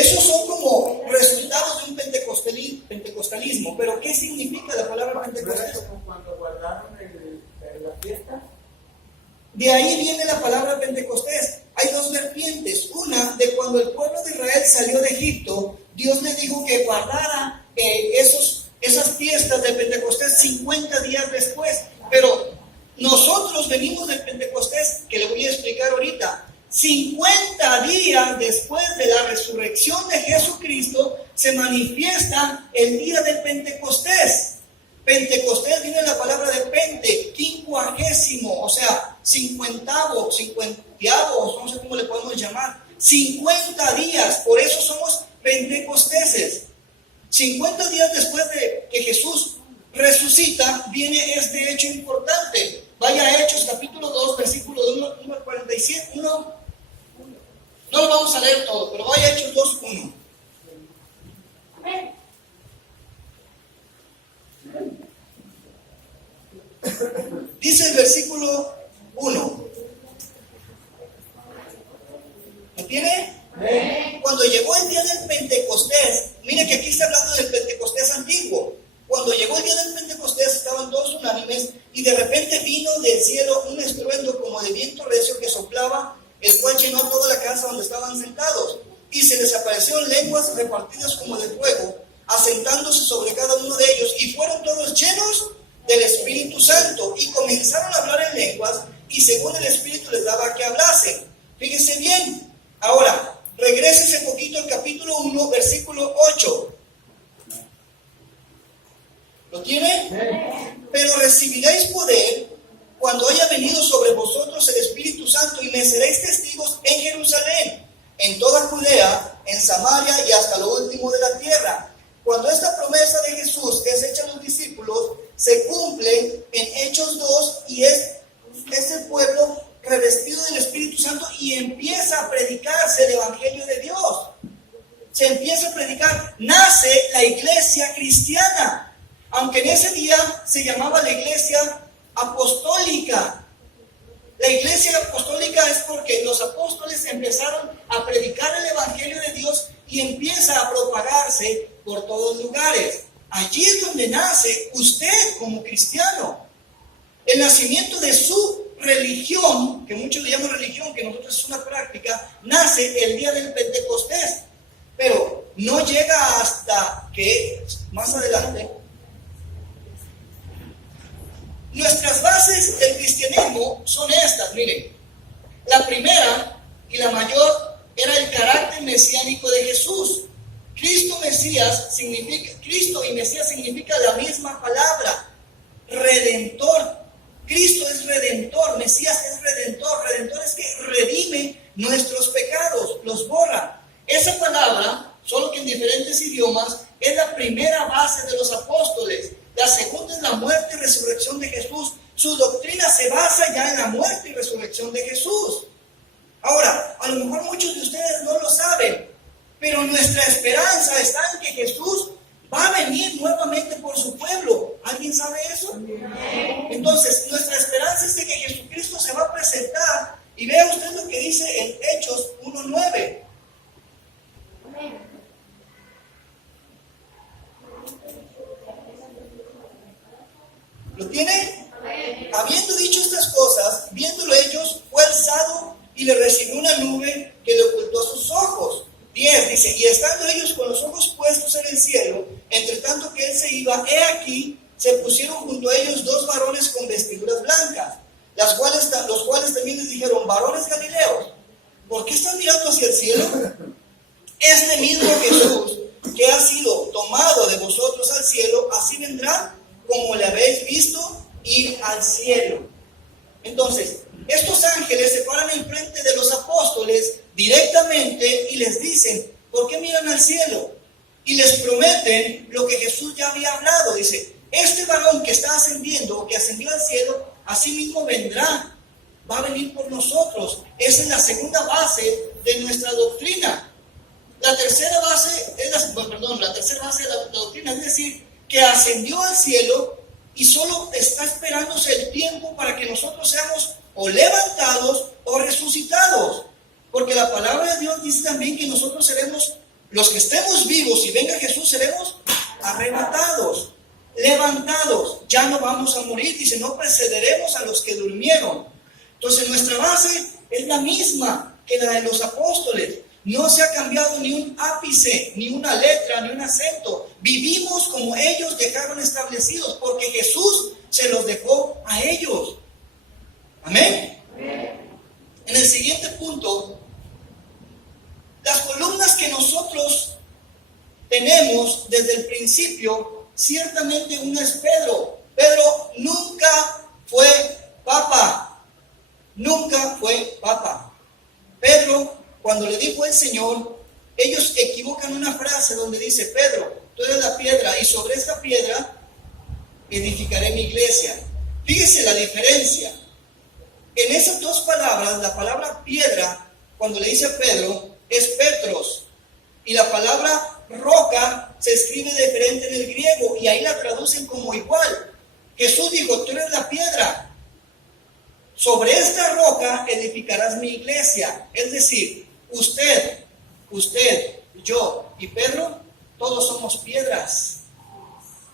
Esos son como resultados de un pentecostalismo. Pero ¿qué significa la palabra pentecostés? Como cuando guardaron la fiesta. De ahí viene la palabra Pentecostés. Hay dos vertientes. Una, de cuando el pueblo de Israel salió de Egipto, Dios le dijo que guardara esas fiestas de Pentecostés 50 días después. Pero nosotros venimos del Pentecostés, que le voy a explicar ahorita. 50 días después de la resurrección de Jesucristo, se manifiesta el día del Pentecostés. Pentecostés viene la palabra de pente, quincuagésimo, o sea, cincuentavo, no sé cómo le podemos llamar, 50 días, por eso somos pentecosteses. 50 días después de que Jesús resucita, viene este hecho importante. Vaya a Hechos capítulo 2, versículo 1 al 47, no lo vamos a leer todo, pero vaya a Hechos 2, 1. Dice el versículo 1. ¿Lo tiene? Cuando llegó el día del Pentecostés, mire que aquí está hablando del Pentecostés antiguo. Cuando llegó el día del Pentecostés estaban todos unánimes y de repente vino del cielo un estruendo como de viento recio que soplaba, el cual llenó toda la casa donde estaban sentados. Y se les aparecieron lenguas repartidas como de fuego, asentándose sobre cada uno de ellos, y fueron todos llenos del Espíritu Santo y comenzaron a hablar en lenguas y según el Espíritu les daba que hablasen. Fíjense bien. Ahora, regrese un poquito al capítulo 1, versículo 8. ¿Lo tiene? Pero recibiréis poder cuando haya venido sobre vosotros el Espíritu Santo y me seréis testigos en Jerusalén, en toda Judea, en Samaria y hasta lo último de la tierra. Cuando esta promesa de Jesús es hecha a los discípulos, se cumple en Hechos 2 y es el pueblo revestido del Espíritu Santo y empieza a predicarse el Evangelio de Dios. Se empieza a predicar, nace la iglesia cristiana, aunque en ese día se llamaba la iglesia apostólica. La iglesia apostólica es porque los apóstoles empezaron a predicar el Evangelio de Dios y empieza a propagarse por todos lugares. Allí es donde nace usted como cristiano. El nacimiento de su religión, que muchos le llaman religión, que nosotros es una práctica, nace el día del Pentecostés. Pero no llega hasta que más adelante. Nuestras bases del cristianismo son estas, miren. La primera y la mayor era el carácter mesiánico de Jesús. Cristo y Mesías significa la misma palabra, redentor. Cristo es redentor, Mesías es redentor. Redentor es que redime nuestros pecados, los borra. Esa palabra, solo que en diferentes idiomas, es la primera base de los apóstoles. La segunda es la muerte y resurrección de Jesús. Su doctrina se basa ya en la muerte y resurrección de Jesús. Ahora, a lo mejor muchos de ustedes no lo saben, pero nuestra esperanza está en que Jesús va a venir nuevamente por su pueblo. ¿Alguien sabe eso? Entonces, nuestra esperanza es de que Jesucristo se va a presentar. Y vea usted lo que dice en Hechos 1:9. ¿Lo tiene? Habiendo dicho estas cosas, viéndolo ellos, fue alzado y le recibió una nube que le ocultó sus ojos. 10 dice, y estando ellos con los ojos puestos en el cielo, entre tanto que él se iba, he aquí, se pusieron junto a ellos dos varones con vestiduras blancas, los cuales también les dijeron, varones galileos, ¿por qué están mirando hacia el cielo? Este mismo Jesús, que ha sido tomado de vosotros al cielo, así vendrá como le habéis visto ir al cielo. Entonces, estos ángeles se paran enfrente de los apóstoles directamente y les dicen, ¿por qué miran al cielo? Y les prometen lo que Jesús ya había hablado. Dice, este varón que está ascendiendo o que ascendió al cielo, así mismo vendrá, va a venir por nosotros. Esa es la segunda base de nuestra doctrina. La tercera base de la doctrina, es decir, que ascendió al cielo y solo está esperándose el tiempo para que nosotros seamos o levantados o resucitados. Porque la palabra de Dios dice también que nosotros seremos Los que estemos vivos y venga Jesús seremos arrebatados, levantados. Ya no vamos a morir, dice, no precederemos a los que durmieron. Entonces nuestra base es la misma que la de los apóstoles. No se ha cambiado ni un ápice, ni una letra, ni un acento. Vivimos como ellos dejaron establecidos, porque Jesús se los dejó a ellos. Amén. En el siguiente punto, las columnas que nosotros tenemos desde el principio, ciertamente una es Pedro. Pedro nunca fue papa. Nunca fue papa. Pedro, cuando le dijo el Señor, ellos equivocan una frase donde dice: Pedro, tú eres la piedra y sobre esta piedra edificaré mi iglesia. Fíjese la diferencia. En esas dos palabras, la palabra piedra, cuando le dice a Pedro, es Petros. Y la palabra roca se escribe diferente en el griego y ahí la traducen como igual. Jesús dijo: tú eres la piedra. Sobre esta roca edificarás mi iglesia. Es decir, usted, yo y Pedro, todos somos piedras.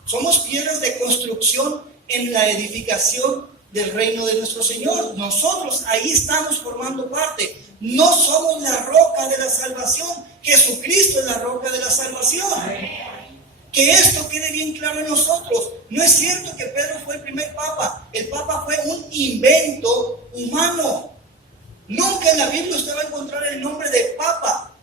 Somos piedras de construcción en la edificación del reino de nuestro Señor. Nosotros ahí estamos formando parte. No somos la roca de la salvación. Jesucristo es la roca de la salvación. Que esto quede bien claro en nosotros. No es cierto que Pedro fue el primer papa. El papa fue un invento humano. Nunca en la Biblia usted va a encontrar el nombre de papa.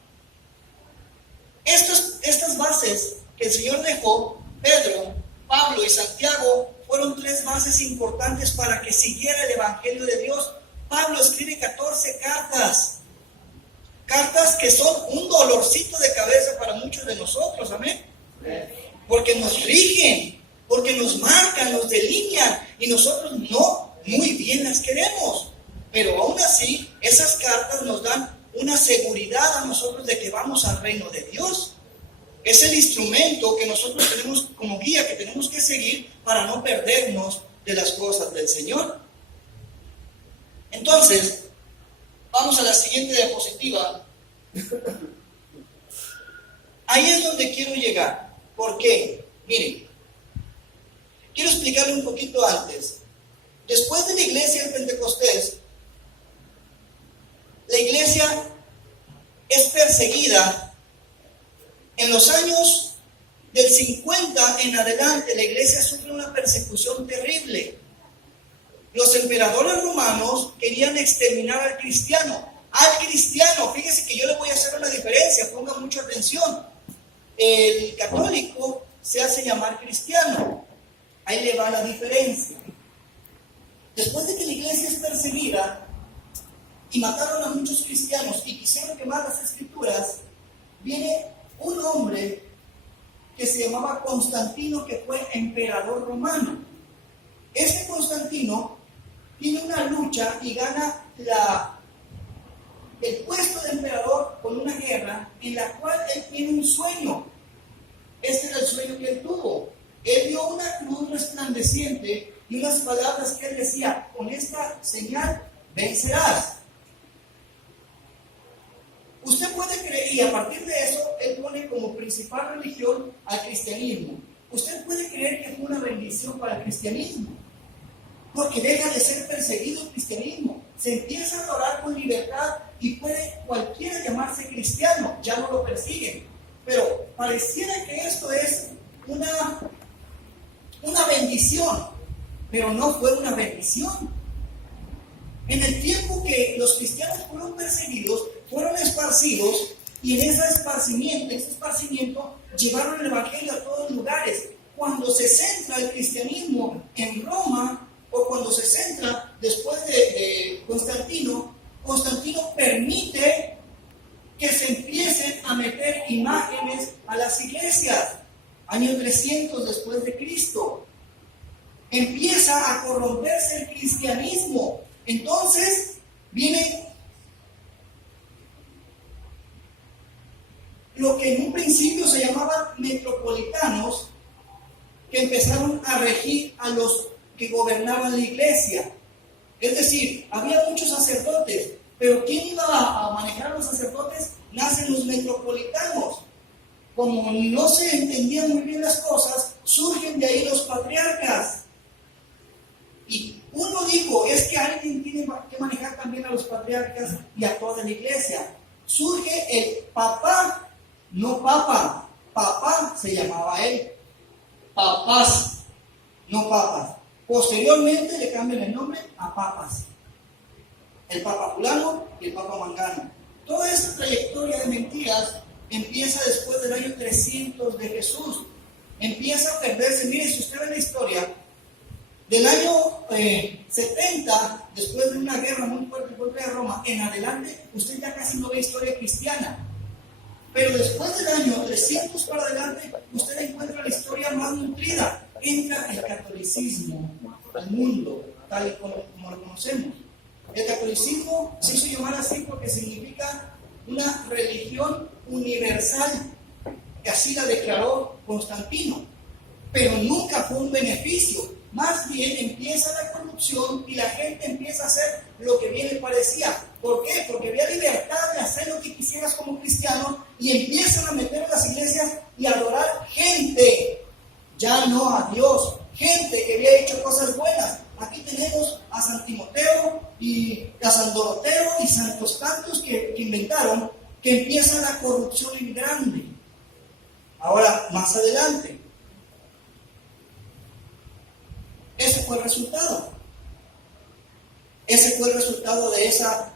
Estas bases que el Señor dejó, Pedro, Pablo y Santiago, fueron tres bases importantes para que siguiera el Evangelio de Dios. Pablo escribe 14 cartas. Cartas que son un dolorcito de cabeza para muchos de nosotros, amén. Porque nos rigen, porque nos marcan, nos delinean y nosotros no muy bien las queremos. Pero aún así, esas cartas nos dan una seguridad a nosotros de que vamos al reino de Dios. Es el instrumento que nosotros tenemos como guía, que tenemos que seguir para no perdernos de las cosas del Señor. Entonces, vamos a la siguiente diapositiva. Ahí es donde quiero llegar. ¿Por qué? Miren, quiero explicarle un poquito antes. Después de la iglesia del Pentecostés, la iglesia es perseguida. En los años del 50 en adelante, la iglesia sufre una persecución terrible. Los emperadores romanos querían exterminar al cristiano. Fíjese que yo le voy a hacer una diferencia, ponga mucha atención. El católico se hace llamar cristiano. Ahí le va la diferencia. Después de que la iglesia es perseguida y mataron a muchos cristianos y quisieron quemar las escrituras, viene un hombre que se llamaba Constantino, que fue emperador romano. Este Constantino tiene una lucha y gana el puesto de emperador con una guerra en la cual él tiene un sueño. Este era el sueño que él tuvo. Él vio una cruz resplandeciente y unas palabras que él decía: con esta señal vencerás. Usted puede creer, y a partir de eso, él pone como principal religión al cristianismo. Usted puede creer que fue una bendición para el cristianismo, porque deja de ser perseguido el cristianismo. Se empieza a adorar con libertad y puede cualquiera llamarse cristiano, ya no lo persiguen. Pero pareciera que esto es una bendición, pero no fue una bendición. En el tiempo que los cristianos fueron perseguidos, fueron esparcidos, y en ese esparcimiento llevaron el evangelio a todos lugares. Cuando se centra el cristianismo en Roma, o cuando se centra después de Constantino permite que se empiecen a meter imágenes a las iglesias. Año 300 después de Cristo. Empieza a corromperse el cristianismo. Entonces viene lo que en un principio se llamaban metropolitanos, que empezaron a regir a los que gobernaban la iglesia. Es decir, había muchos sacerdotes, pero ¿quién iba a manejar a los sacerdotes? Nacen los metropolitanos. como no se entendían muy bien las cosas, surgen de ahí los patriarcas. Y uno dijo, es que alguien tiene que manejar también a los patriarcas y a toda la iglesia. Surge el papá, no papa. Papá se llamaba él. Papás, no papas. Posteriormente le cambian el nombre a papas. El papa fulano y el papa mangano. Toda esta trayectoria de mentiras empieza después del año 300 de Jesús. Empieza a perderse. Miren, si usted ve la historia, del año 70, después de una guerra muy fuerte contra Roma, en adelante, usted ya casi no ve historia cristiana. Pero después del año 300 para adelante, usted encuentra la historia más nutrida. Entra el catolicismo al mundo, tal y como lo conocemos. El catolicismo se hizo llamar así porque significa una religión universal, que así la declaró Constantino. Pero nunca fue un beneficio. Más bien empieza la corrupción y la gente empieza a hacer lo que bien le parecía. ¿Por qué? Porque había libertad de hacer lo que quisieras como cristiano y empiezan a meter en las iglesias y a adorar gente, ya no a Dios, gente que había hecho cosas buenas. Aquí tenemos a San Timoteo y a San Doroteo y santos tantos que inventaron, que empieza la corrupción en grande. Ahora, más adelante, ese fue el resultado. Ese fue el resultado de esa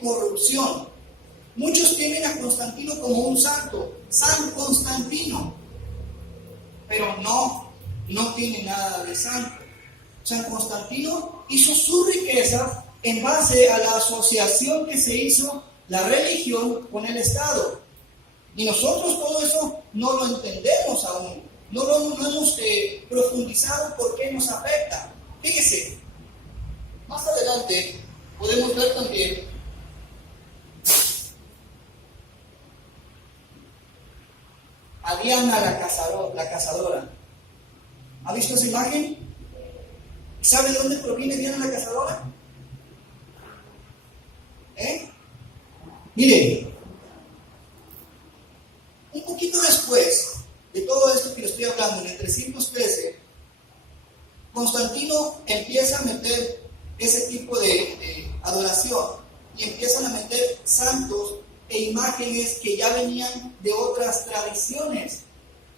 corrupción. Muchos tienen a Constantino como un santo, San Constantino, pero no tiene nada de santo. San Constantino hizo su riqueza en base a la asociación que se hizo la religión con el Estado. Y nosotros todo eso no lo entendemos aún. No hemos profundizado por qué nos afecta. Fíjese, más adelante podemos ver también a Diana la cazadora. ¿Ha visto esa imagen? ¿Sabe de dónde proviene Diana la cazadora? Mire, un poquito después de todo esto que le estoy hablando, en el 313, Constantino empieza a meter ese tipo de adoración y empiezan a meter santos e imágenes que ya venían de otras tradiciones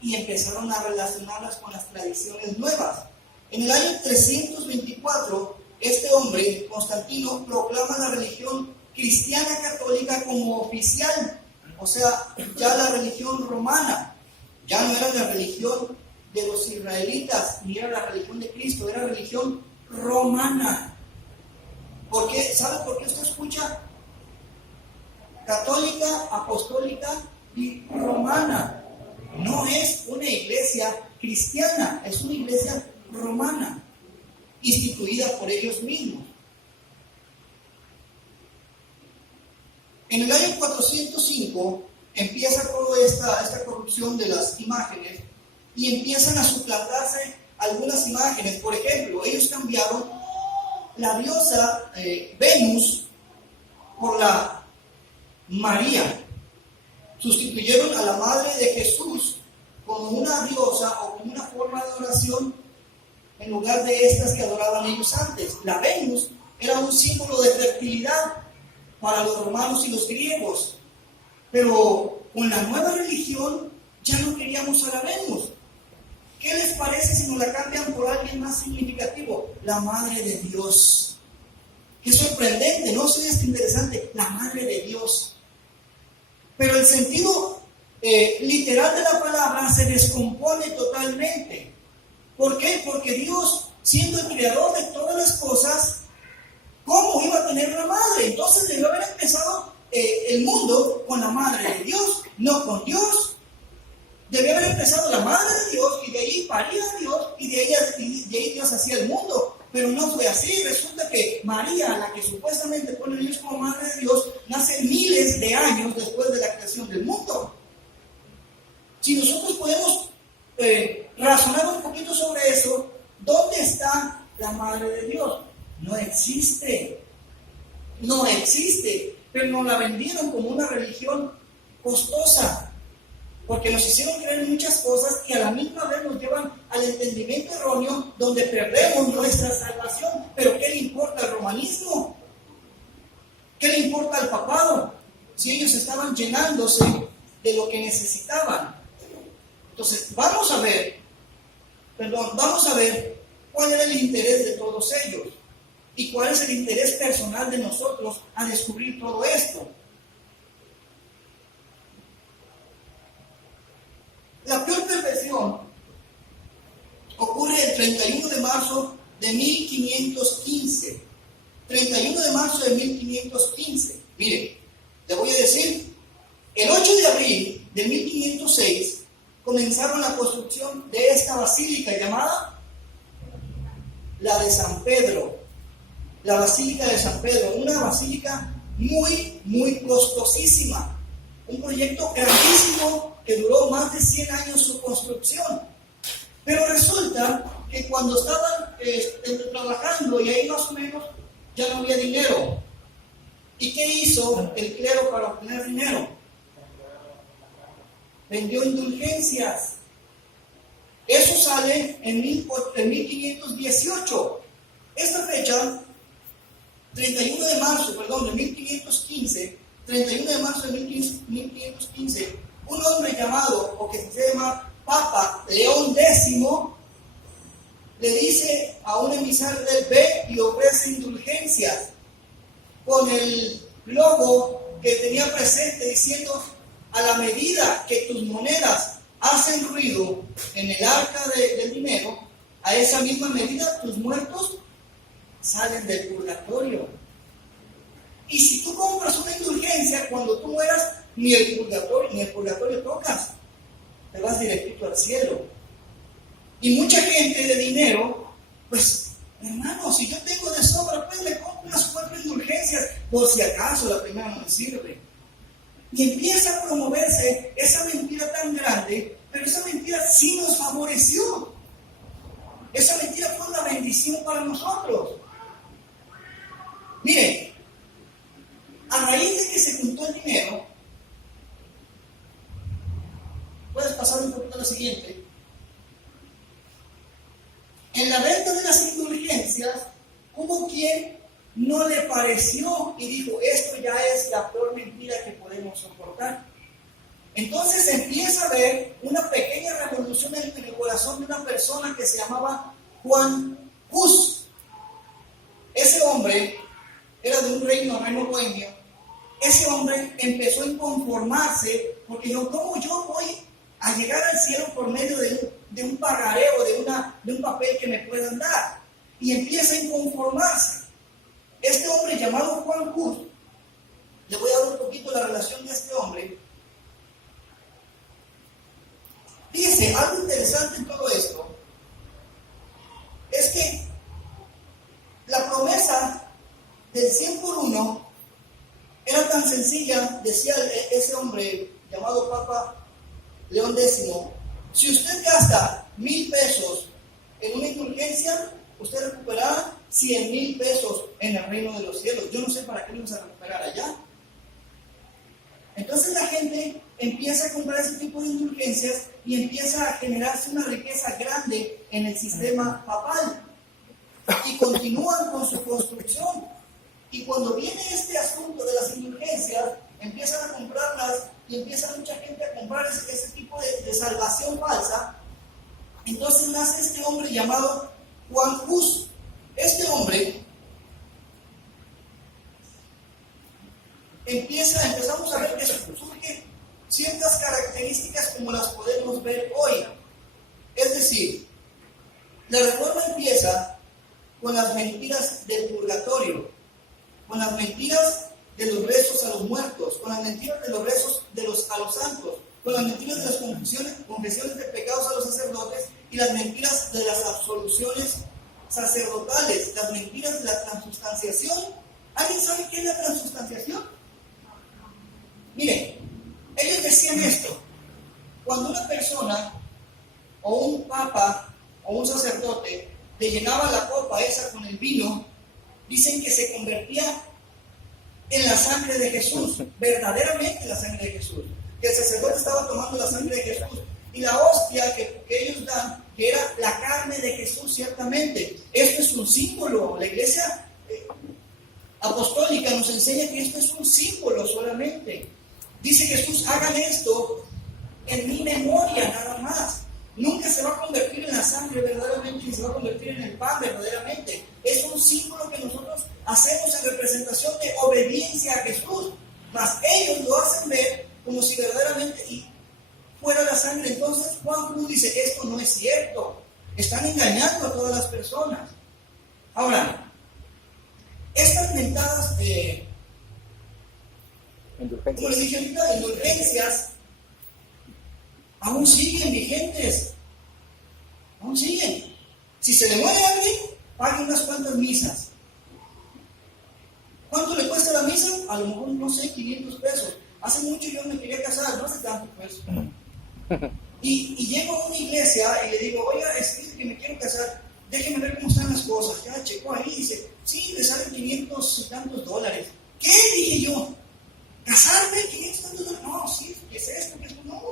y empezaron a relacionarlas con las tradiciones nuevas. En el año 324, este hombre, Constantino, proclama la religión cristiana católica como oficial, o sea, ya la religión romana. Ya no era la religión de los israelitas, ni era la religión de Cristo, era religión romana. ¿Por qué? ¿Sabe por qué usted escucha? Católica, apostólica y romana. No es una iglesia cristiana, es una iglesia romana, instituida por ellos mismos. En el año 405 empieza toda esta corrupción de las imágenes y empiezan a suplantarse algunas imágenes. Por ejemplo, ellos cambiaron la diosa Venus por la María. Sustituyeron a la madre de Jesús como una diosa o como una forma de adoración en lugar de estas que adoraban ellos antes. La Venus era un símbolo de fertilidad para los romanos y los griegos. Pero con la nueva religión ya no queríamos a la Venus. ¿Qué les parece si nos la cambian por alguien más significativo? La Madre de Dios. Qué sorprendente, ¿no? Eso es interesante. La Madre de Dios. Pero el sentido literal de la palabra se descompone totalmente. ¿Por qué? Porque Dios, siendo el creador de todas las cosas, ¿cómo iba a tener una madre? Entonces debió haber empezado el mundo con la madre de Dios, no con Dios. Debió haber empezado la madre de Dios y de ahí paría a Dios y de ahí Dios hacía el mundo. Pero no fue así. Resulta que María, la que supuestamente pone a Dios como madre de Dios, nace miles de años después de la creación del mundo. Si nosotros podemos razonar un poquito sobre eso, ¿dónde está la madre de Dios? No existe. No existe. Pero nos la vendieron como una religión costosa. porque nos hicieron creer muchas cosas y a la misma vez nos llevan al entendimiento erróneo donde perdemos nuestra salvación. Pero ¿qué le importa al romanismo? ¿Qué le importa al papado? Si ellos estaban llenándose de lo que necesitaban. Entonces, vamos a ver cuál era el interés de todos ellos y cuál es el interés personal de nosotros a descubrir todo esto. La peor perversión ocurre el 31 de marzo de 1515. 31 de marzo de 1515. Mire, le voy a decir, el 8 de abril de 1506 comenzaron la construcción de esta basílica llamada la de San Pedro. La Basílica de San Pedro, una basílica muy costosísima. Un proyecto grandísimo que duró más de 100 años su construcción. Pero resulta que cuando estaban trabajando y ahí más o menos ya no había dinero. ¿Y qué hizo el clero para obtener dinero? Vendió indulgencias. Eso sale en 1518. Esta fecha, 31 de marzo de 1515, 31 de marzo de 1515, un hombre llamado, o que se llama Papa León X, le dice a un emisario del ve y ofrece indulgencias con el logo que tenía presente diciendo: a la medida que tus monedas hacen ruido en el arca del dinero, a esa misma medida tus muertos salen del purgatorio. Y si tú compras una indulgencia, cuando tú mueras, ni el purgatorio tocas, te vas directito al cielo. Y mucha gente de dinero, pues, hermano, si yo tengo de sobra, pues me compro unas 4 indulgencias, por si acaso la primera no me sirve. Y empieza a promoverse esa mentira tan grande, pero esa mentira sí nos favoreció. Esa mentira fue una bendición para nosotros. Miren, a raíz de que se juntó el dinero, puedes pasar un poquito a lo siguiente. En la venta de las indulgencias, hubo quien no le pareció y dijo: esto ya es la peor mentira que podemos soportar. Entonces empieza a haber una pequeña revolución en el corazón de una persona que se llamaba Juan Hus. Ese hombre era de un reino bohemio. Ese hombre empezó a inconformarse porque dijo: ¿cómo yo voy a llegar al cielo por medio de un pagareo, de un papel que me puedan dar? Y empieza a inconformarse. Este hombre llamado Juan Hus, le voy a dar un poquito la relación de este hombre. Fíjese, algo interesante en todo esto es que la promesa del 100 por 1 era tan sencilla, decía ese hombre llamado Papa León X: si usted gasta 1,000 pesos en una indulgencia, usted recuperará 100,000 pesos en el reino de los cielos. Yo no sé para qué lo vamos a recuperar allá. Entonces la gente empieza a comprar ese tipo de indulgencias y empieza a generarse una riqueza grande en el sistema papal. Y continúan con su construcción. Y cuando viene este asunto de las indulgencias, empiezan a comprarlas y empieza mucha gente a comprar ese tipo de salvación falsa. Entonces nace este hombre llamado Juan Hus. Este hombre empezamos a ver que surgen ciertas características como las podemos ver hoy. Es decir, la reforma empieza con las mentiras del purgatorio, con las mentiras de los rezos a los muertos, con las mentiras de los rezos a los santos, con las mentiras de las confesiones de pecados a los sacerdotes y las mentiras de las absoluciones sacerdotales, las mentiras de la transustanciación. ¿Alguien sabe qué es la transustanciación? Miren, ellos decían esto: cuando una persona o un papa o un sacerdote le llenaba la copa esa con el vino, dicen que se convertía en la sangre de Jesús, verdaderamente en la sangre de Jesús. que el sacerdote estaba tomando la sangre de Jesús. Y la hostia que ellos dan, que era la carne de Jesús, ciertamente. Esto es un símbolo. La iglesia apostólica nos enseña que esto es un símbolo solamente. Dice Jesús, hagan esto en mi memoria nada más. Nunca se va a convertir en la sangre verdaderamente, ni se va a convertir en el pan verdaderamente. Es un símbolo que nosotros hacemos en representación de obediencia a Jesús. Mas ellos lo hacen ver como si verdaderamente fuera la sangre. Entonces Juan Cruz dice, esto no es cierto. Están engañando a todas las personas. Ahora, estas mentadas como les dije ahorita, indulgencias aún siguen vigentes. Aún siguen. Si se le muere a alguien, pague unas cuantas misas. ¿Cuánto le cuesta la misa? A lo mejor, no sé, 500 pesos. Hace mucho yo me quería casar, no hace tanto pues. Y llego a una iglesia y le digo, oiga, es que me quiero casar, déjeme ver cómo están las cosas. Ya checó ahí y dice, sí, le salen 500 y tantos dólares. ¿Qué? Dije yo. ¿Casarme? 500 y tantos dólares. No, sí, ¿qué es esto? ¿Qué es esto? No,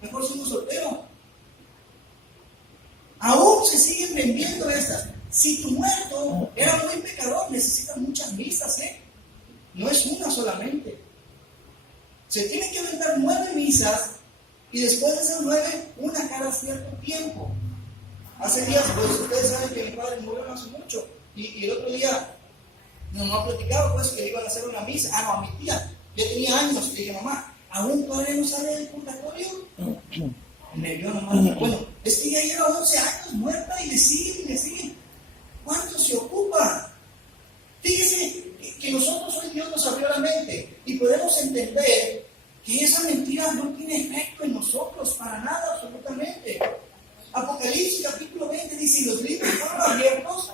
mejor soy un soltero. Aún se siguen vendiendo estas. Si tu muerto era muy pecador, necesitas muchas misas, No es una solamente. Se tienen que aventar 9 misas y después de esas 9, una cada cierto tiempo. Hace días, pues ustedes saben que mi padre murió no hace mucho y el otro día mi mamá platicaba pues que le iban a hacer una misa. No, a mi tía, yo tenía años, le dije, mamá, ¿aún todavía no sale del purgatorio? Me vio nomás, bueno, es que ya lleva 11 años muerta y le siguen. ¿Cuánto se ocupa? Fíjese que nosotros hoy Dios nos abrió la mente y podemos entender que esa mentira no tiene efecto en nosotros, para nada, absolutamente. Apocalipsis capítulo 20 dice, y los libros fueron abiertos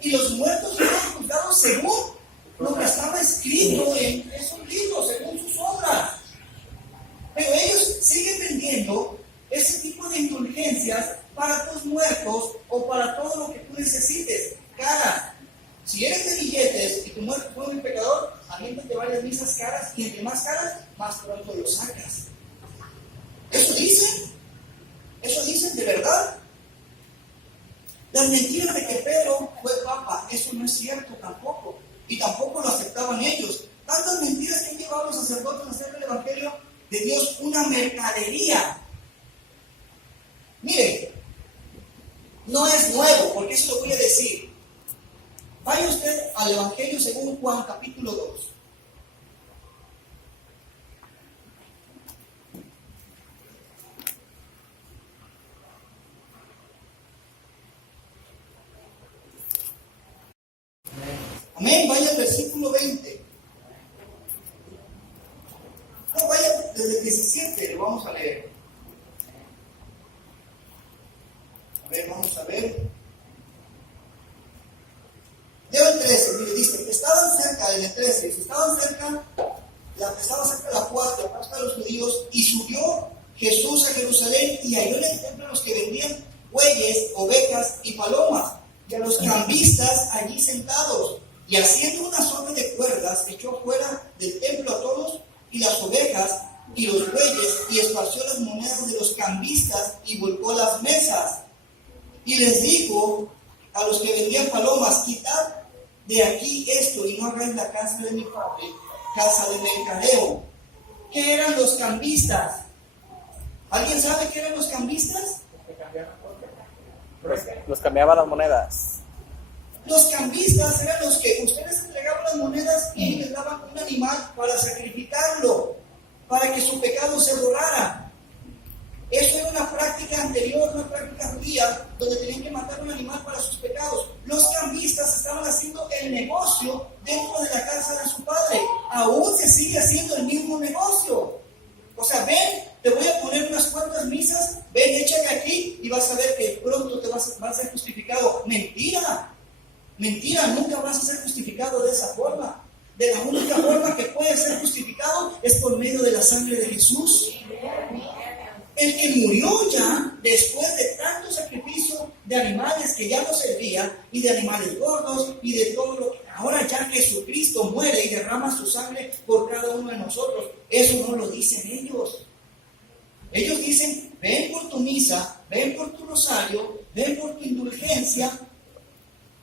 y los muertos fueron juzgados según lo que estaba escrito en esos libros, según sus obras. Pero ellos siguen vendiendo ese tipo de indulgencias para tus muertos o para todo lo que tú necesites. Cara, si eres de billetes y tu muerto fue un pecador, aviéntate varias misas caras y entre más caras, más pronto lo sacas. ¿Eso dicen de verdad? Las mentiras de que Pedro fue papa, eso no es cierto tampoco. Y tampoco lo aceptaban ellos. Tantas mentiras que han llevado a los sacerdotes a hacer del Evangelio de Dios una mercadería. Mire, no es nuevo, porque eso lo voy a decir. Vaya usted al Evangelio según Juan, capítulo 2. Amén, vaya al versículo 20. No, vaya desde el 17, lo vamos a leer. A ver, vamos a ver. Leo el 13, mire, dice, estaban cerca, en el 13, estaban cerca, estaba cerca de la Pascua de los judíos, y subió Jesús a Jerusalén, y halló en el templo a los que vendían bueyes, ovejas y palomas, y a los cambistas allí sentados, y haciendo una sorte de cuerdas, echó fuera del templo a todos, y las ovejas, y los bueyes, y esparció las monedas de los cambistas, y volcó las mesas. Y les dijo a los que vendían palomas, quitad de aquí esto, y no hagáis la casa de mi padre casa de mercadeo. ¿Qué eran los cambistas? ¿Alguien sabe qué eran los cambistas? Los cambiaban las monedas. Los cambistas eran los que ustedes entregaban las monedas y les daban un animal para sacrificarlo, para que su pecado se borrara. Eso era una práctica anterior, una práctica judía, donde tenían que matar un animal para sus pecados. Los cambistas estaban haciendo el negocio dentro de la casa de su padre. Aún se sigue haciendo el mismo negocio. O sea, ven, te voy a poner unas cuantas misas, ven, échame aquí y vas a ver que pronto te vas a ser justificado. Mentira, nunca vas a ser justificado de esa forma. De la única forma que puedes ser justificado es por medio de la sangre de Jesús. El que murió ya, después de tanto sacrificio, de animales que ya no servía, y de animales gordos, y de todo lo que... Ahora ya Jesucristo muere y derrama su sangre por cada uno de nosotros. Eso no lo dicen ellos. Ellos dicen, ven por tu misa, ven por tu rosario, ven por tu indulgencia,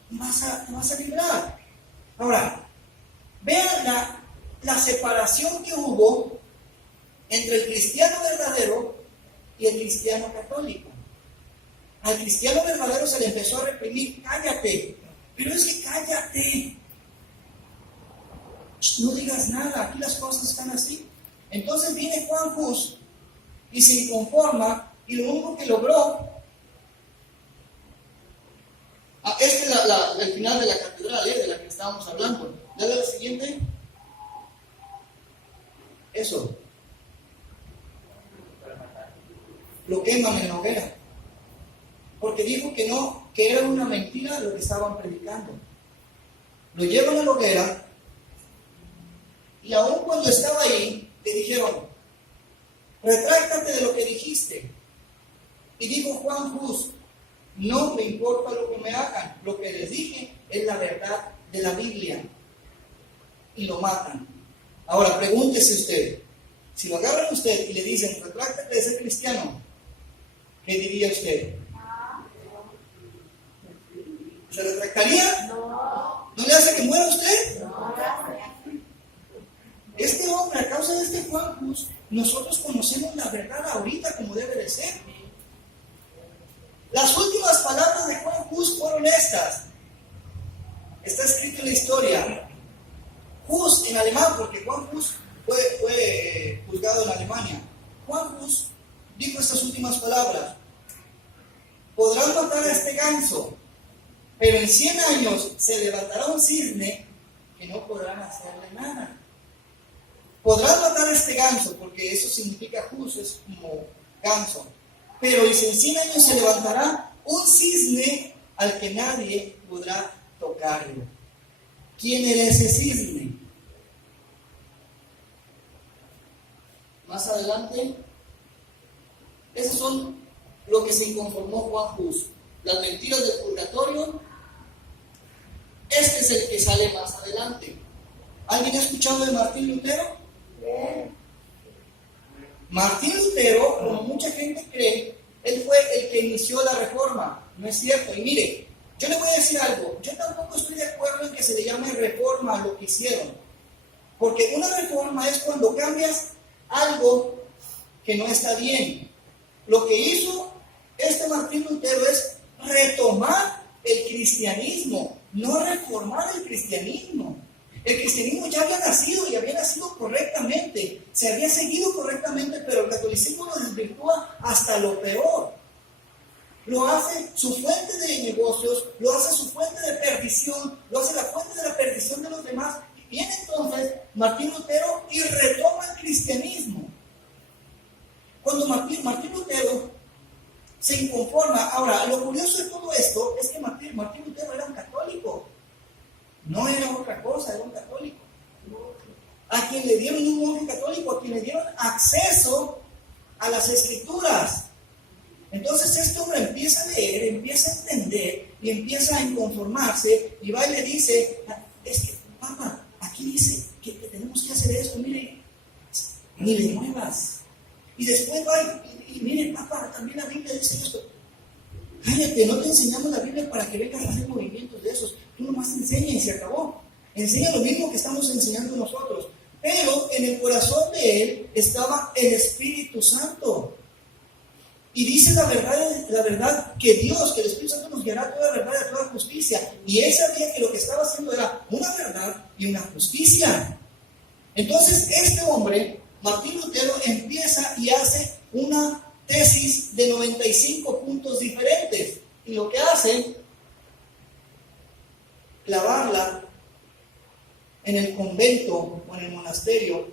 te vas a librar. Ahora, vean la separación que hubo entre el cristiano verdadero y el cristiano católico. Al cristiano verdadero se le empezó a reprimir, cállate, pero es que cállate, no digas nada, aquí las cosas están así. Entonces viene Juan Hus y se inconforma, y lo único que logró, este es el final de la catedral, de la que estábamos hablando. Dale a la siguiente. Eso. Lo queman en la hoguera. Porque dijo que no, que era una mentira lo que estaban predicando. Lo llevan a la hoguera, y aún cuando estaba ahí, le dijeron, retráctate de lo que dijiste. Y dijo Juan Hus, no me importa lo que me hagan, lo que les dije es la verdad de la Biblia. Y lo matan. Ahora pregúntese usted, si lo agarran usted y le dicen, retráctate de ser cristiano, ¿qué diría usted? ¿Se retractaría? No. ¿No le hace que muera usted? No. Este hombre, a causa de este Juan Hus, nosotros conocemos la verdad ahorita como debe de ser. Las últimas palabras de Juan Hus fueron estas. Está escrito en la historia. Hus en alemán, porque Juan Hus fue juzgado en Alemania. Juan Hus dijo estas últimas palabras. Podrán matar a este ganso, pero en 100 años se levantará un cisne que no podrán hacerle nada. Podrán matar a este ganso, porque eso significa Hus, es como ganso. Pero en 100 años se levantará un cisne al que nadie podrá tocarlo. ¿Quién era ese cisne? Más adelante, esos son lo que se inconformó Juan Hus. Las mentiras del purgatorio. Este es el que sale más adelante. ¿Alguien ha escuchado de Martín Lutero? Martín Lutero, como mucha gente cree, él fue el que inició la reforma. No es cierto. Y mire, yo le voy a decir algo. Yo tampoco estoy de acuerdo en que se le llame reforma a lo que hicieron. Porque una reforma es cuando cambias algo que no está bien. Lo que hizo este Martín Lutero es retomar el cristianismo, no reformar el cristianismo. El cristianismo ya había nacido y había nacido correctamente, se había seguido correctamente, pero el catolicismo lo desvirtúa hasta lo peor. Lo hace su fuente de negocios, lo hace su fuente de perdición, lo hace la fuente de la perdición de los demás. Y viene entonces Martín Lutero y retoma el cristianismo. Cuando Martín Lutero se inconforma, ahora lo curioso de todo esto es que Martín Lutero era un católico. No era otra cosa, era un católico. A quien le dieron un monje católico, a quien le dieron acceso a las escrituras. Entonces este hombre empieza a leer, empieza a entender y empieza a inconformarse y va y le dice, es que, papá, aquí dice que tenemos que hacer esto, mire, ni le muevas. Y después va y mire, papá, también la Biblia dice esto. Cállate, no te enseñamos la Biblia para que vengas a hacer movimientos de esos. Tú nomás enseña y se acabó. Enseña lo mismo que estamos enseñando nosotros. Pero en el corazón de él estaba el Espíritu Santo. Y dice la verdad que Dios, que el Espíritu Santo nos guiará a toda verdad y a toda justicia. Y él sabía que lo que estaba haciendo era una verdad y una justicia. Entonces este hombre, Martín Lutero, empieza y hace una tesis de 95 puntos diferentes. Y lo que hace, clavarla en el convento o en el monasterio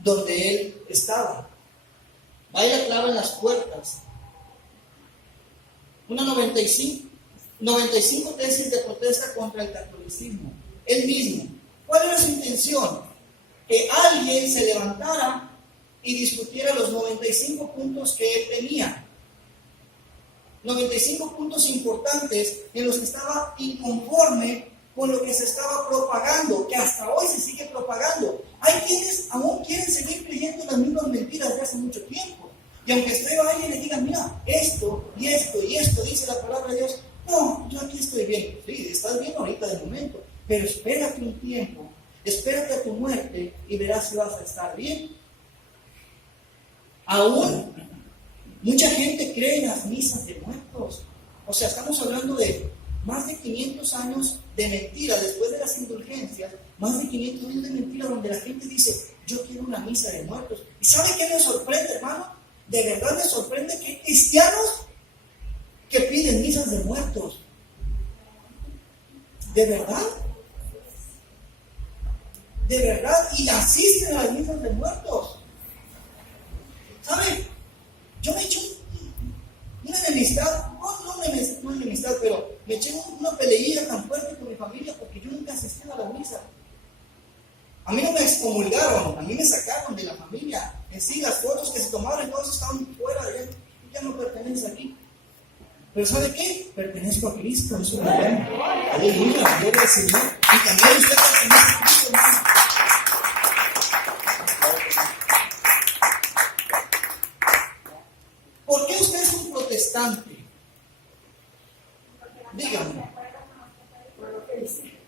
donde él estaba. Va y la clava en las puertas. Una 95 tesis de protesta contra el catolicismo. Él mismo. ¿Cuál era su intención? Que alguien se levantara y discutiera los 95 puntos que él tenía. 95 puntos importantes en los que estaba inconforme con lo que se estaba propagando, que hasta hoy se sigue propagando. Hay quienes aún quieren seguir creyendo las mismas mentiras de hace mucho tiempo. Y aunque usted vaya y le diga, mira, esto y esto y esto dice la palabra de Dios, no, yo aquí estoy bien. Sí, estás bien ahorita de momento, pero espérate un tiempo, espérate a tu muerte y verás si vas a estar bien. Aún mucha gente cree en las misas de muertos. O sea, estamos hablando de más de 500 años de mentira después de las indulgencias, más de 500 años de mentira donde la gente dice, yo quiero una misa de muertos. ¿Y sabe qué me sorprende, hermano? De verdad me sorprende que hay cristianos que piden misas de muertos. ¿De verdad? ¿De verdad? Y asisten a las misas de muertos. ¿Sabe? Yo me eché una enemistad, no enemistad, pero me eché una peleilla tan fuerte con mi familia porque yo nunca asistí a la misa. A mí no me excomulgaron, a mí me sacaron de la familia. En sí, las fotos que se tomaron entonces estaban fuera, ya no pertenece aquí. Pero ¿sabe qué? Pertenezco a Cristo, eso es lo bueno. Aleluya, gloria al Señor. Y también usted pertenece a Cristo, hermano. ¿Por qué usted es un protestante? Dígame.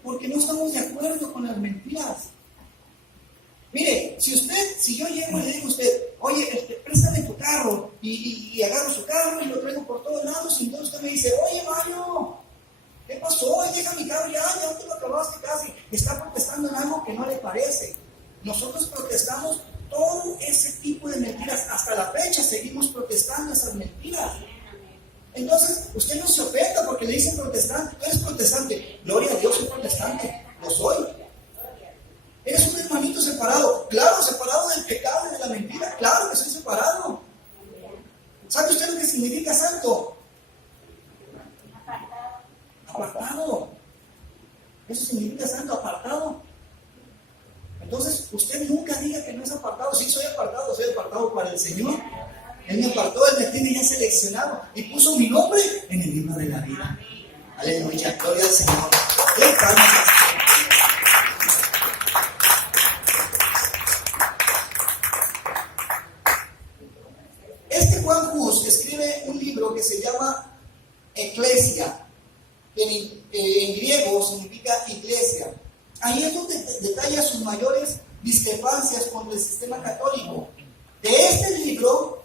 Porque no estamos de acuerdo con las mentiras. Mire, si yo llego y le digo a usted, oye, préstame tu carro, y agarro su carro y lo traigo por todos lados, y entonces usted me dice, oye, Mario, ¿qué pasó? Deja mi carro, ya te lo acabaste casi. Está protestando en algo que no le parece. Nosotros protestamos todo ese tipo de mentiras. Hasta la fecha seguimos protestando esas mentiras. Entonces, usted no se ofenda porque le dicen protestante. Tú eres protestante. Gloria a Dios, soy protestante. Lo soy. Eres un hermanito separado. Claro, separado del pecado y de la mentira. Claro que soy separado. ¿Sabe usted lo que significa santo? Apartado. Eso significa santo, apartado. Entonces, usted nunca diga que no es apartado. Sí, soy apartado para el Señor. Él me apartó, Él me tiene ya seleccionado y puso mi nombre en el libro de la vida. Aleluya, gloria al Señor. ¡Qué calma! Juan Hus escribe un libro que se llama Eclesia, que en griego significa iglesia. Ahí es donde detalla sus mayores discrepancias con el sistema católico. De este libro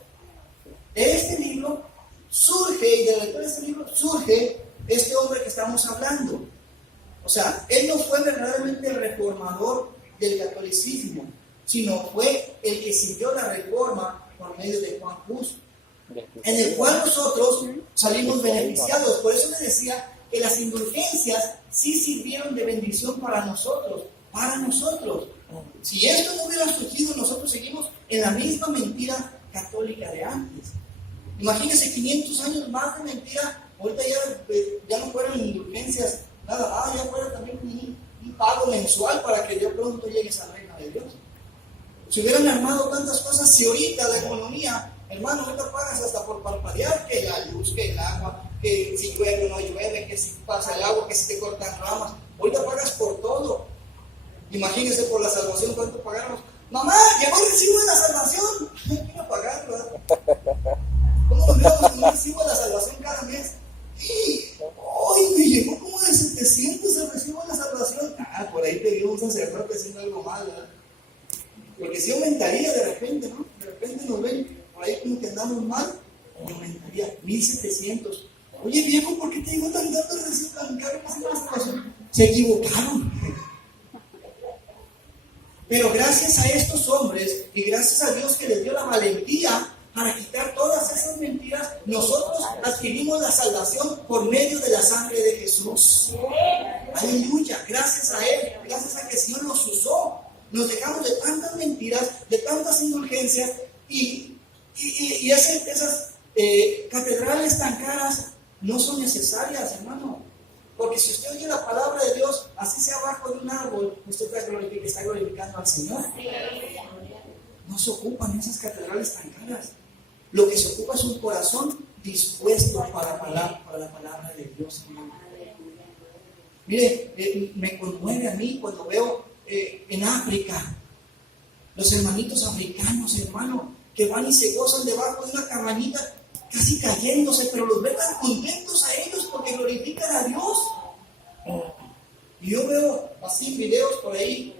surge, y de la lectura de este libro surge este hombre que estamos hablando. O sea, él no fue verdaderamente el reformador del catolicismo, sino fue el que siguió la reforma por medio de Juan Hus, en el cual nosotros salimos beneficiados. Por eso les decía que las indulgencias sí sirvieron de bendición para nosotros. Si esto no hubiera surgido, nosotros seguimos en la misma mentira católica de antes. Imagínense 500 años más de mentira. Ahorita ya no fueran indulgencias, nada, ya fuera también un pago mensual para que de pronto llegues al reino de Dios. Si hubieran armado tantas cosas, si ahorita la economía, hermano, ahorita pagas hasta por parpadear, que la luz, que el agua, que si llueve o no llueve, que si pasa el agua, que si te cortan ramas, ahorita pagas por todo. Imagínense por la salvación cuánto pagamos. Mamá, llegó el recibo de la salvación. Quiero pagar, ¿verdad? ¿Cómo nos vemos en un recibo de la salvación cada mes? ¡Ay, me llegó como de 700 el recibo de la salvación! Por ahí te vio un sacerdote haciendo algo mal, ¿verdad? Porque si aumentaría de repente, ¿no? De repente nos ven por ahí como que andamos mal, y aumentaría 1,700. Oye, viejo, ¿por qué te llegó tan tanto el recibo tan caro que haciendo la salvación? Se equivocaron. Pero gracias a estos hombres y gracias a Dios que les dio la valentía para quitar todas esas mentiras, nosotros adquirimos la salvación por medio de la sangre de Jesús. Aleluya, gracias a Él, gracias a que el Señor nos usó. Nos dejamos de tantas mentiras, de tantas indulgencias y esas catedrales tan caras no son necesarias, hermano. Porque si usted oye la palabra de Dios, así sea abajo de un árbol, usted está glorificando al Señor. No se ocupan esas catedrales tan caras. Lo que se ocupa es un corazón dispuestos para la palabra de Dios, hermano. Mire, me conmueve a mí cuando veo en África los hermanitos africanos, hermano, que van y se gozan debajo de una cabañita casi cayéndose, pero los ven tan contentos a ellos porque glorifican a Dios. Y yo veo así videos por ahí,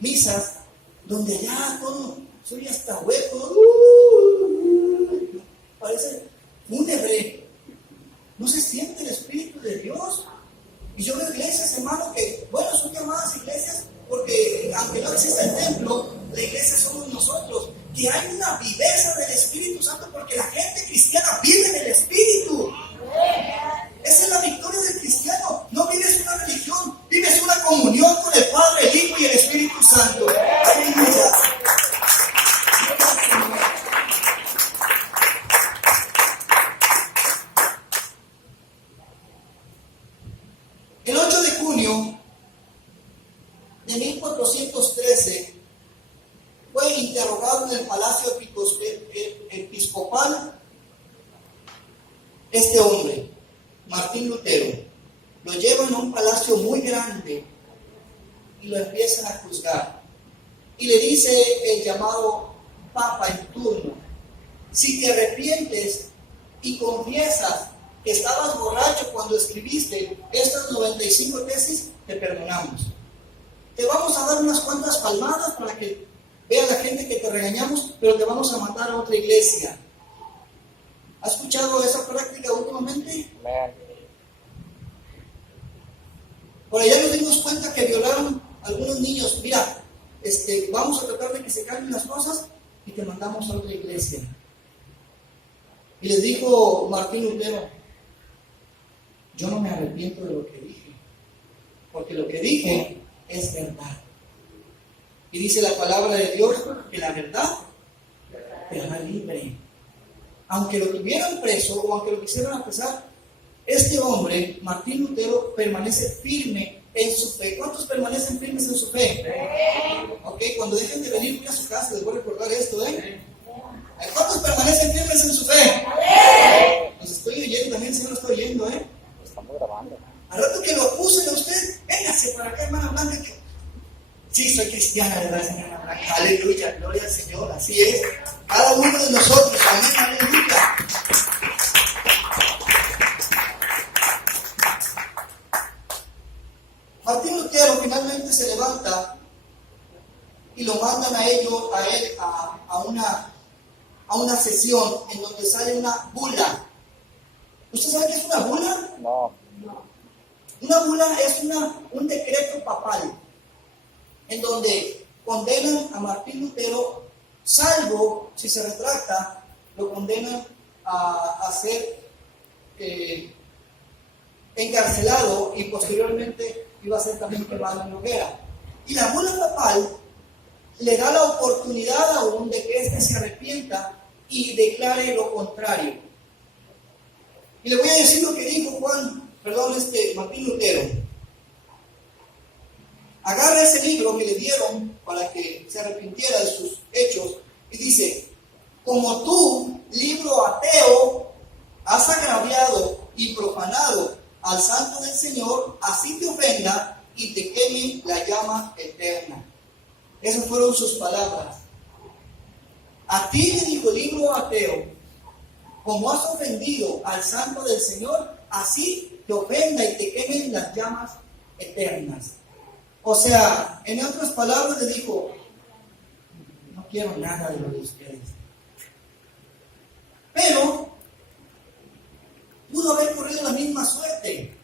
misas, donde allá todo, soy hasta hueco, parece fúnebre, no se siente el Espíritu de Dios. Y yo veo iglesias, hermano, que, bueno, son llamadas iglesias, porque aunque no exista el templo, la iglesia somos nosotros, que hay una viveza del Espíritu Santo, porque la gente cristiana vive en el Espíritu. Esa es la victoria del cristiano. No vives una religión, vives una comunión con el Padre, el Hijo y el Espíritu Santo. Aleluya. El 8 de junio de 1413 fue interrogado en el Palacio Episcopal este hombre, Martín Lutero. Lo llevan a un palacio muy grande y lo empiezan a juzgar. Y le dice el llamado Papa en turno: si te arrepientes y confiesas que estabas borracho cuando escribiste estas 95 tesis, te perdonamos. Te vamos a dar unas cuantas palmadas para que vea la gente que te regañamos, pero te vamos a mandar a otra iglesia. ¿Has escuchado esa práctica últimamente? Por allá nos dimos cuenta que violaron a algunos niños. Mira, vamos a tratar de que se cambien las cosas y te mandamos a otra iglesia. Y les dijo Martín Lutero: yo no me arrepiento de lo que dije, porque lo que dije es verdad. Y dice la palabra de Dios que la verdad te hará libre. Aunque lo tuvieran preso o aunque lo quisieran apresar, este hombre, Martín Lutero, permanece firme en su fe. ¿Cuántos permanecen firmes en su fe? Ok, cuando dejen de venir a su casa, les voy a recordar esto, ¿Cuántos permanecen firmes en su fe? Los estoy oyendo también, si no lo estoy oyendo, Estamos grabando. Al rato que lo acusen a usted, véngase para acá, hermana Blanca. Sí, soy cristiana, ¿verdad, señora Blanca? Aleluya, gloria al Señor, así es. Cada uno de nosotros, amén, aleluya. Martín Lutero finalmente se levanta y lo mandan a él a una sesión en donde sale una bula. ¿Usted sabe qué es una bula? No. Una bula es un decreto papal en donde condenan a Martín Lutero, salvo si se retracta, lo condenan a ser encarcelado y posteriormente iba a ser también quemado en hoguera. Y la bula papal le da la oportunidad aún de que éste se arrepienta y declare lo contrario. Y le voy a decir lo que dijo Martín Lutero. Agarra ese libro que le dieron para que se arrepintiera de sus hechos y dice: como tú, libro ateo, has agraviado y profanado al santo del Señor, así te ofenda y te queme la llama eterna. Esas fueron sus palabras. A ti, le dijo el libro ateo, como has ofendido al santo del Señor, así te ofenda y te quemen las llamas eternas. O sea, en otras palabras le dijo: no quiero nada de lo de ustedes. Pero pudo haber corrido la misma suerte,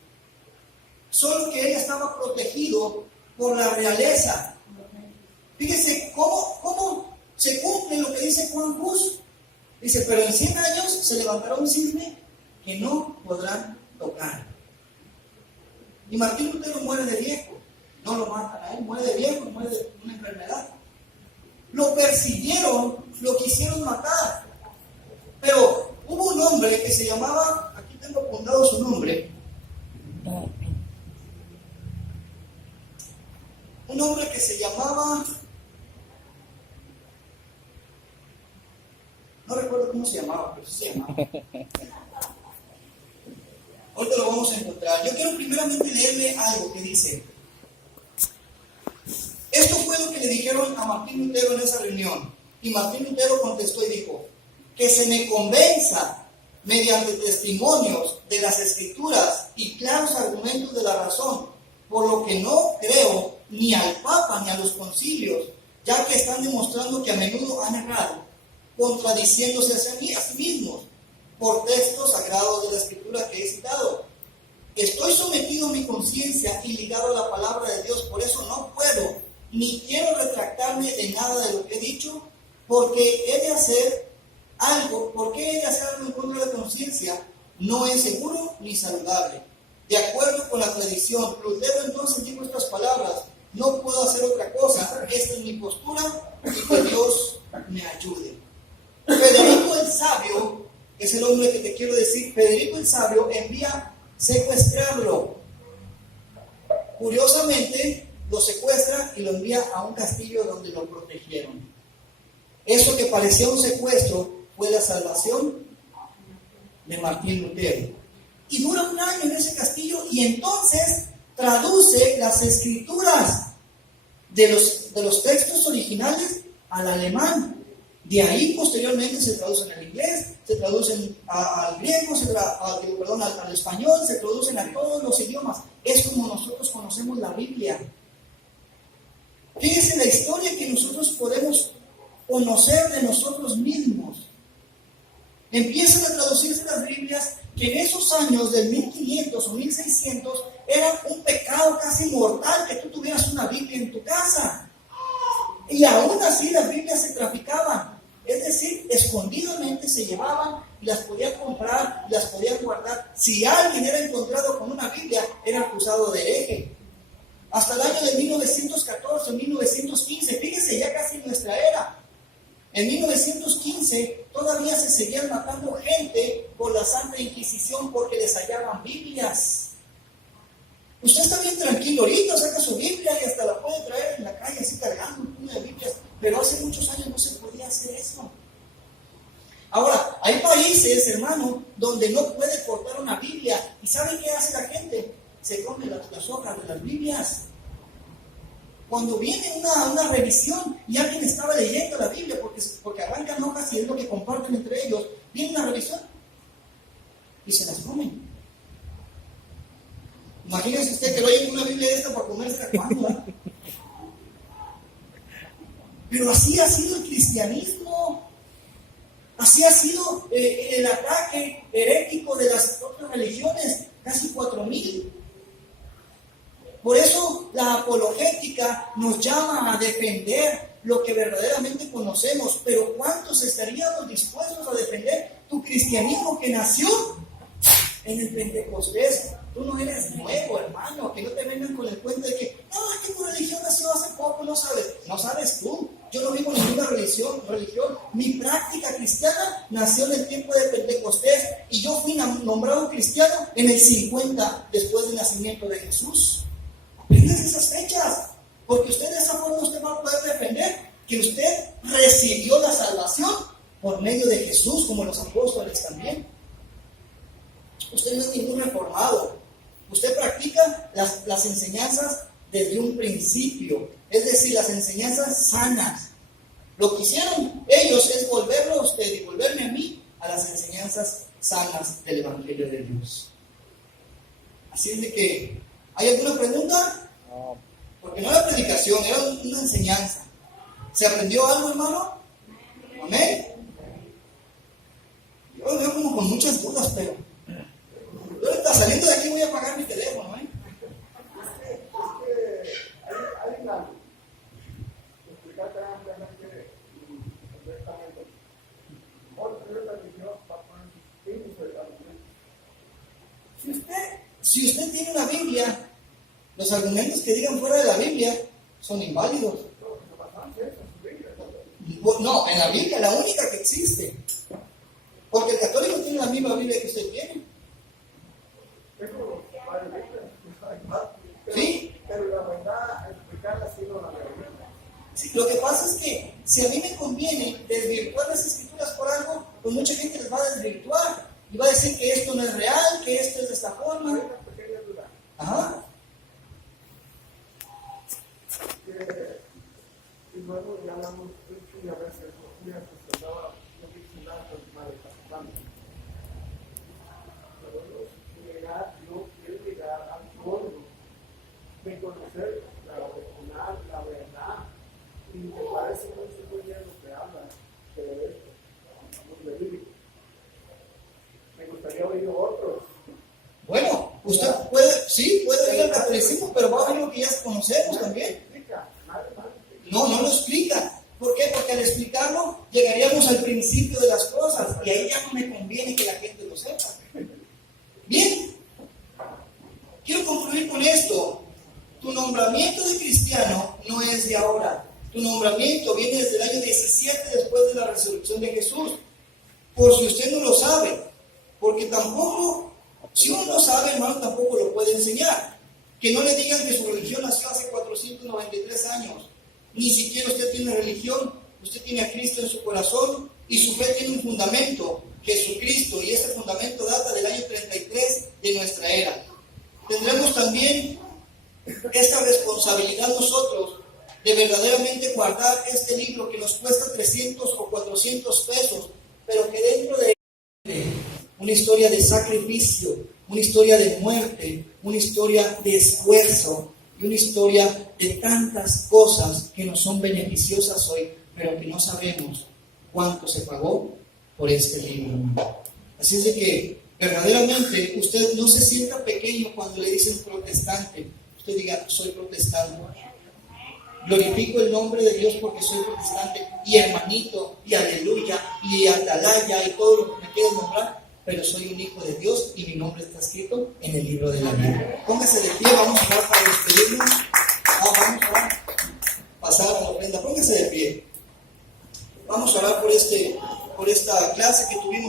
solo que él estaba protegido por la realeza. Fíjese cómo se cumple lo que dice Juan Hus. Dice: pero en 100 años se levantará un cisne que no podrán tocar. Y Martín Lutero muere de viejo. No lo matan a él, muere de viejo, muere de una enfermedad. Lo persiguieron, lo quisieron matar. Pero hubo un hombre que se llamaba, aquí tengo apuntado su nombre, un hombre que se llamaba No recuerdo cómo se llamaba, pero sí se llamaba. Ahorita lo vamos a encontrar. Yo quiero primeramente leerle algo que dice. Esto fue lo que le dijeron a Martín Lutero en esa reunión. Y Martín Lutero contestó y dijo, que se me convenza mediante testimonios de las Escrituras y claros argumentos de la razón, por lo que no creo ni al Papa ni a los concilios, ya que están demostrando que a menudo han errado, contradiciéndose a sí mismos, por textos sagrados de la Escritura que he citado. Estoy sometido a mi conciencia y ligado a la palabra de Dios, por eso no puedo ni quiero retractarme de nada de lo que he dicho, porque he de hacer algo en contra de la conciencia no es seguro ni saludable. De acuerdo con la tradición, Lutero entonces dijo estas palabras: no puedo hacer otra cosa, esta es mi postura y que Dios me ayude. Federico el Sabio, que es el hombre que te quiero decir, Federico el Sabio envía secuestrarlo. Curiosamente, lo secuestra y lo envía a un castillo donde lo protegieron. Eso que parecía un secuestro fue la salvación de Martín Lutero. Y dura un año en ese castillo y entonces traduce las escrituras de los textos originales al alemán. De ahí posteriormente se traducen al inglés, se traducen al griego, al español, se traducen a todos los idiomas. Es como nosotros conocemos la Biblia. Fíjense la historia que nosotros podemos conocer de nosotros mismos. Empiezan a traducirse las Biblias que en esos años del 1500 o 1600 era un pecado casi mortal que tú tuvieras una Biblia en tu casa. Y aún así las Biblias se traficaban. Es decir, escondidamente se llevaban y las podían comprar, y las podían guardar. Si alguien era encontrado con una Biblia, era acusado de hereje. Hasta el año de 1914, 1915, fíjense, ya casi nuestra era. En 1915 todavía se seguían matando gente por la Santa Inquisición porque les hallaban Biblias. Usted está bien tranquilo ahorita, saca su Biblia y hasta la puede traer en la calle así cargando un puño de Biblias, pero hace muchos años no se podía hacer eso. Ahora, hay países, hermano, donde no puede portar una Biblia. ¿Y saben qué hace la gente? Se come las hojas de las Biblias. Cuando viene una revisión y alguien estaba leyendo la Biblia porque arrancan hojas y es lo que comparten entre ellos, viene una revisión y se las comen. Imagínese usted que lo oye una Biblia de esta para comerse cuando, ¿eh? Pero así ha sido el cristianismo. Así ha sido el ataque herético de las otras religiones, casi 4,000. Por eso la apologética nos llama a defender lo que verdaderamente conocemos. Pero ¿cuántos estaríamos dispuestos a defender tu cristianismo que nació en el Pentecostés? Tú no eres nuevo, hermano, que no te vengan con el cuento de que no, es que tu religión nació hace poco, no sabes. No sabes tú. Yo no vivo ninguna religión. Mi práctica cristiana nació en el tiempo de Pentecostés y yo fui nombrado cristiano en el 50 después del nacimiento de Jesús. Aprendan esas fechas, porque usted de esa forma usted va a poder defender que usted recibió la salvación por medio de Jesús, como los apóstoles también. Usted no es ningún reformado. Usted practica las enseñanzas desde un principio, es decir, las enseñanzas sanas. Lo que hicieron ellos es volverlo a usted y volverme a mí a las enseñanzas sanas del Evangelio de Dios. Así es de que, ¿hay alguna pregunta? No. Porque no era predicación, era una enseñanza. ¿Se aprendió algo, hermano? ¿Amén? Yo lo veo como con muchas dudas, pero yo ahorita saliendo de aquí voy a apagar mi teléfono, ¿eh? Hay una explicarte ampliamente correctamente. Otra religión va a poner sus de argumentos. Si usted tiene una Biblia, los argumentos que digan fuera de la Biblia son inválidos. No, en la Biblia, la única que existe. Porque el católico tiene la misma Biblia que usted tiene. ¿Sí? Pero la verdad, explicarla ha sido la verdad. Sí, lo que pasa es que si a mí me conviene desvirtuar las escrituras por algo, pues mucha gente les va a desvirtuar y va a decir que esto no es real, que esto es de esta Hay forma. una pequeña duda. Ajá. Y luego ya lo hemos dicho y a veces los días que se daba no dice nada con madre capitán. Pero yo quiero llegar al fondo de conocer la verdad. Y me parece muy bien lo que habla de esto, los bíblicos. Me gustaría oír otros. Bueno, usted puede ir al catolicismo, pero va a ver lo que ya conocemos también. No lo explica. ¿Por qué? Porque al explicarlo llegaríamos al principio de las cosas y ahí ya no me conviene que la gente lo sepa. Bien, quiero concluir con esto. Tu nombramiento de cristiano no es de ahora. Tu nombramiento viene desde el año 17 después de la resurrección de Jesús. Por si usted no lo sabe, porque tampoco, si uno no sabe, hermano, tampoco lo puede enseñar. Que no le digan que su religión nació hace 493 años. Ni siquiera usted tiene religión, usted tiene a Cristo en su corazón y su fe tiene un fundamento, Jesucristo, y ese fundamento data del año 33 de nuestra era. Tendremos también esta responsabilidad nosotros de verdaderamente guardar este libro que nos cuesta 300 o 400 pesos, pero que dentro de una historia de sacrificio, una historia de muerte, una historia de esfuerzo y una historia de tantas cosas que nos son beneficiosas hoy, pero que no sabemos cuánto se pagó por este libro. Así es de que verdaderamente usted no se sienta pequeño cuando le dicen protestante. Usted diga, soy protestante. Glorifico el nombre de Dios porque soy protestante, y hermanito, y aleluya, y atalaya, y todo lo que me quieras nombrar, pero soy un hijo de Dios y mi nombre está escrito en el libro de la vida. Póngase de pie, vamos a orar para despedirnos. Vamos a pasar a la ofrenda. Póngase de pie. Vamos a orar por esta clase que tuvimos